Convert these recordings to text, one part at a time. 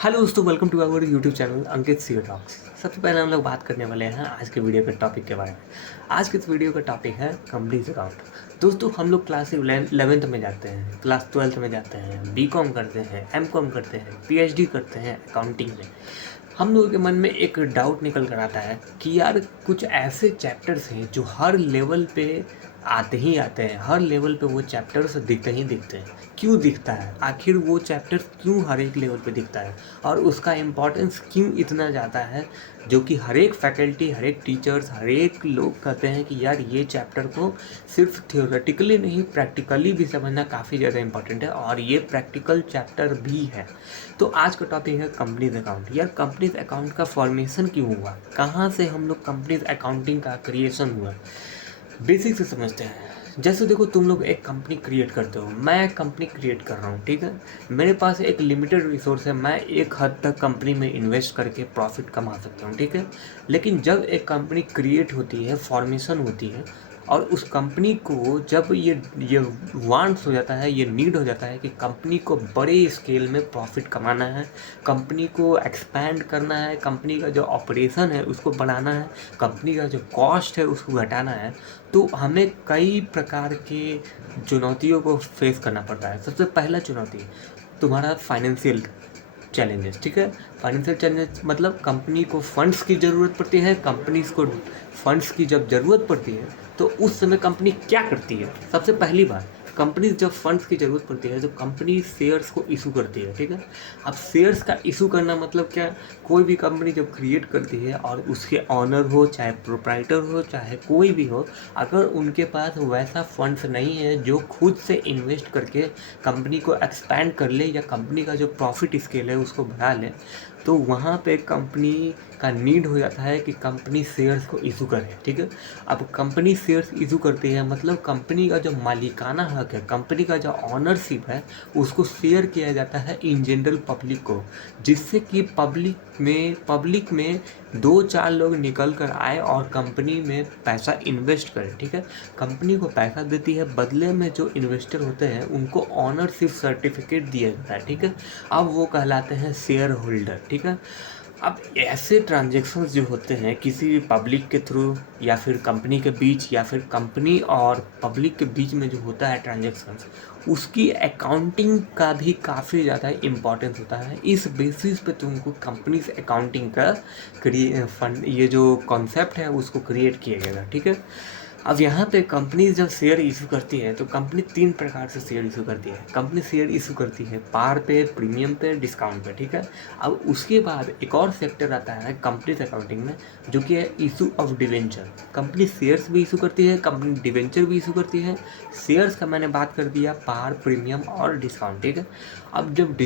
Hello दोस्तों, welcome to our YouTube channel Ankit C talks. सबसे पहले हम लोग बात करने वाले हैं आज के वीडियो के टॉपिक के बारे में। आज के इस वीडियो का टॉपिक है कंपनीज अकाउंट। दोस्तों, हम लोग क्लास 11th में जाते हैं, क्लास 12th में जाते हैं, बीकॉम करते हैं, एमकॉम करते हैं, पीएचडी करते हैं अकाउंटिंग में। हम लोगों के मन में एक डाउट निकल कर आता है कि यार कुछ ऐसे चैप्टर्स हैं जो हर लेवल पे आते ही आते हैं, हर लेवल पे वो चैप्टर्स दिखते ही दिखते हैं। क्यों दिखता है? आखिर वो चैप्टर्स क्यों हर एक लेवल पे दिखता है और उसका इम्पोर्टेंस क्यों इतना ज़्यादा है, जो कि हर एक फैकल्टी, हर एक टीचर्स, हर एक लोग कहते हैं कि यार ये चैप्टर को सिर्फ थियोरेटिकली नहीं प्रैक्टिकली भी समझना काफ़ी ज़्यादा इंपॉर्टेंट है और ये प्रैक्टिकल चैप्टर भी है। तो आज का टॉपिक है कंपनीज अकाउंट। यार कंपनीज अकाउंट का फॉर्मेशन क्यों हुआ, कहाँ से हम लोग कंपनीज अकाउंटिंग का क्रिएशन हुआ, बेसिक से समझते हैं। जैसे देखो, तुम लोग एक कंपनी क्रिएट करते हो, मैं एक कंपनी क्रिएट कर रहा हूँ, ठीक है। मेरे पास एक लिमिटेड रिसोर्स है, मैं एक हद तक कंपनी में इन्वेस्ट करके प्रॉफिट कमा सकता हूँ, ठीक है। लेकिन जब एक कंपनी क्रिएट होती है, फॉर्मेशन होती है और उस कंपनी को जब ये वांट्स हो जाता है, ये नीड हो जाता है कि कंपनी को बड़े स्केल में प्रॉफिट कमाना है, कंपनी को एक्सपैंड करना है, कंपनी का जो ऑपरेशन है उसको बढ़ाना है, कंपनी का जो कॉस्ट है उसको घटाना है, तो हमें कई प्रकार के चुनौतियों को फेस करना पड़ता है। सबसे पहला चुनौती तुम्हारा फाइनेंशियल चैलेंजेस, ठीक है। फाइनेंशियल चैलेंजेस मतलब कंपनी को फंड्स की ज़रूरत पड़ती है। कंपनीज को फंड्स की जब ज़रूरत पड़ती है तो उस समय कंपनी क्या करती है? सबसे पहली बात, कंपनी जब फंड्स की ज़रूरत पड़ती है तो कंपनी शेयर्स को इशू करती है, ठीक है। अब शेयर्स का इशू करना मतलब क्या? कोई भी कंपनी जब क्रिएट करती है और उसके ऑनर हो, चाहे प्रोप्राइटर हो, चाहे कोई भी हो, अगर उनके पास वैसा फंड्स नहीं है जो खुद से इन्वेस्ट करके कंपनी को एक्सपैंड कर ले या कंपनी का जो प्रॉफिट स्केल है उसको बढ़ा ले, तो वहाँ पे कंपनी का नीड हो जाता है कि कंपनी शेयर्स को इशू करे, ठीक है। अब कंपनी शेयर्स इशू करती है मतलब कंपनी का जो मालिकाना हक है, कंपनी का जो ऑनरशिप है, उसको शेयर किया जाता है इन जनरल पब्लिक को, जिससे कि पब्लिक में 2-4 लोग निकल कर आए और कंपनी में पैसा इन्वेस्ट करें, ठीक है। कंपनी को पैसा देती है, बदले में जो इन्वेस्टर होते हैं उनको ऑनरशिप सर्टिफिकेट दिया जाता है, ठीक है। अब वो कहलाते हैं शेयर होल्डर, ठीक है। अब ऐसे ट्रांजेक्शन्स जो होते हैं किसी भी पब्लिक के थ्रू या फिर कंपनी के बीच या फिर कंपनी और पब्लिक के बीच में जो होता है ट्रांजेक्शन्स, उसकी अकाउंटिंग का भी काफ़ी ज़्यादा इम्पोर्टेंस होता है। इस बेसिस पे तुमको कंपनीज अकाउंटिंग का फंड, ये जो कॉन्सेप्ट है उसको क्रिएट किया गया, ठीक है। अब यहाँ पे कंपनी जब शेयर इशू करती है तो कंपनी 3 प्रकार से शेयर इशू करती है। कंपनी शेयर इशू करती है पार पे, प्रीमियम पे, डिस्काउंट पे, ठीक है। अब उसके बाद एक और सेक्टर आता है कंपनीज अकाउंटिंग में, जो कि है issue of debenture. Company shares भी इशू करती है, कंपनी डिवेंचर भी इशू करती है। शेयर्स का मैंने बात कर दिया, पार, प्रीमियम और डिस्काउंट, ठीक है। अब जब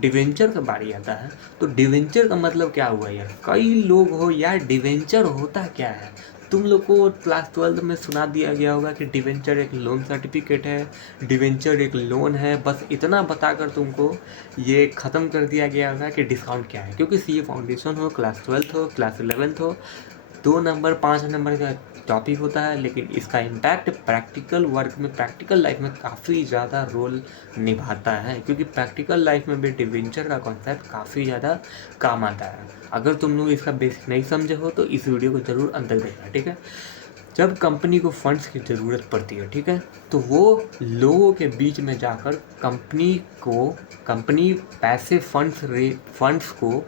डिवेंचर का बारी आता है तो डिवेंचर का मतलब क्या हुआ यार? कई लोग हो यार, डिवेंचर होता क्या है? तुम लोग को क्लास 12 में सुना दिया गया होगा कि डिवेंचर एक लोन सर्टिफिकेट है, डिवेंचर एक लोन है, बस इतना बताकर तुमको ये ख़त्म कर दिया गया होगा कि डिस्काउंट क्या है। क्योंकि सीए फाउंडेशन हो, क्लास 12th हो, क्लास 11th हो, 2 नंबर 5 नंबर का टॉपिक होता है, लेकिन इसका इम्पैक्ट प्रैक्टिकल वर्क में, प्रैक्टिकल लाइफ में काफ़ी ज़्यादा रोल निभाता है। क्योंकि प्रैक्टिकल लाइफ में भी डिवेंचर का कॉन्सेप्ट काफ़ी ज़्यादा काम आता है। अगर तुम लोग इसका बेसिक नहीं समझे हो तो इस वीडियो को ज़रूर अंत तक देखना, ठीक है। जब कंपनी को फंड्स की ज़रूरत पड़ती है, ठीक है, तो वो लोगों के बीच में जाकर कंपनी पैसे फंड्स को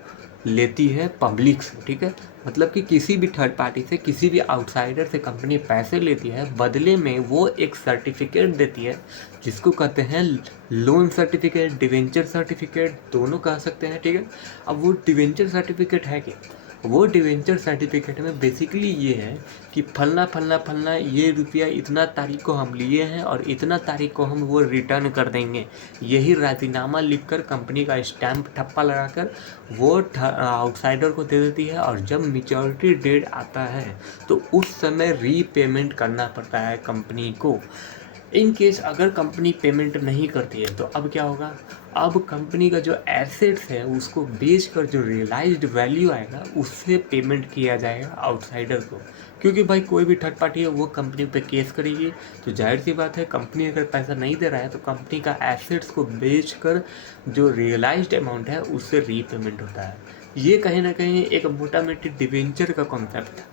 लेती है पब्लिक से, ठीक है। मतलब कि किसी भी थर्ड पार्टी से, किसी भी आउटसाइडर से कंपनी पैसे लेती है, बदले में वो एक सर्टिफिकेट देती है जिसको कहते हैं लोन सर्टिफिकेट, डिवेंचर सर्टिफिकेट, दोनों कह सकते हैं, ठीक है। अब वो डिवेंचर सर्टिफिकेट है क्या? वो डिवेंचर सर्टिफिकेट में बेसिकली ये है कि फलना फलना फलना ये रुपया इतना तारीख को हम लिए हैं और इतना तारीख को हम वो रिटर्न कर देंगे, यही राज़ीनामा लिखकर कंपनी का स्टैम्प ठप्पा लगाकर वो आउटसाइडर को दे देती है। और जब मैच्योरिटी डेट आता है तो उस समय रीपेमेंट करना पड़ता है कंपनी को। इन केस अगर कंपनी पेमेंट नहीं करती है तो अब क्या होगा, अब कंपनी का जो एसेट्स है उसको बेच कर जो रियलाइज्ड वैल्यू आएगा उससे पेमेंट किया जाएगा आउटसाइडर को। क्योंकि भाई कोई भी थर्ड पार्टी है वो कंपनी पे केस करेगी, तो जाहिर सी बात है कंपनी अगर पैसा नहीं दे रहा है तो कंपनी का एसेट्स को बेच कर जो रियलाइज्ड अमाउंट है उससे रीपेमेंट होता है। ये कहीं ना कहीं एक मोटा मोटी डिवेंचर का कॉन्सेप्ट है।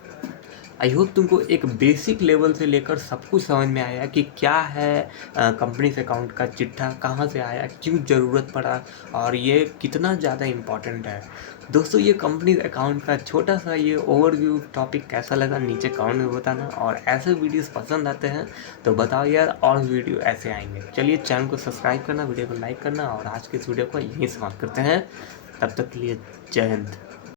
आई होप तुमको एक बेसिक लेवल से लेकर सब कुछ समझ में आया कि क्या है कंपनी से अकाउंट का चिट्ठा, कहाँ से आया, क्यों ज़रूरत पड़ा और ये कितना ज़्यादा इम्पॉर्टेंट है। दोस्तों ये कंपनी अकाउंट का छोटा सा ये ओवरव्यू टॉपिक कैसा लगा नीचे कमेंट में बताना, और ऐसे वीडियोस पसंद आते हैं तो बताओ यार, और वीडियो ऐसे आएंगे। चलिए चैनल को सब्सक्राइब करना, वीडियो को लाइक करना, और आज के इस वीडियो को यहीं समाप्त करते हैं। तब तक के लिए जय हिंद।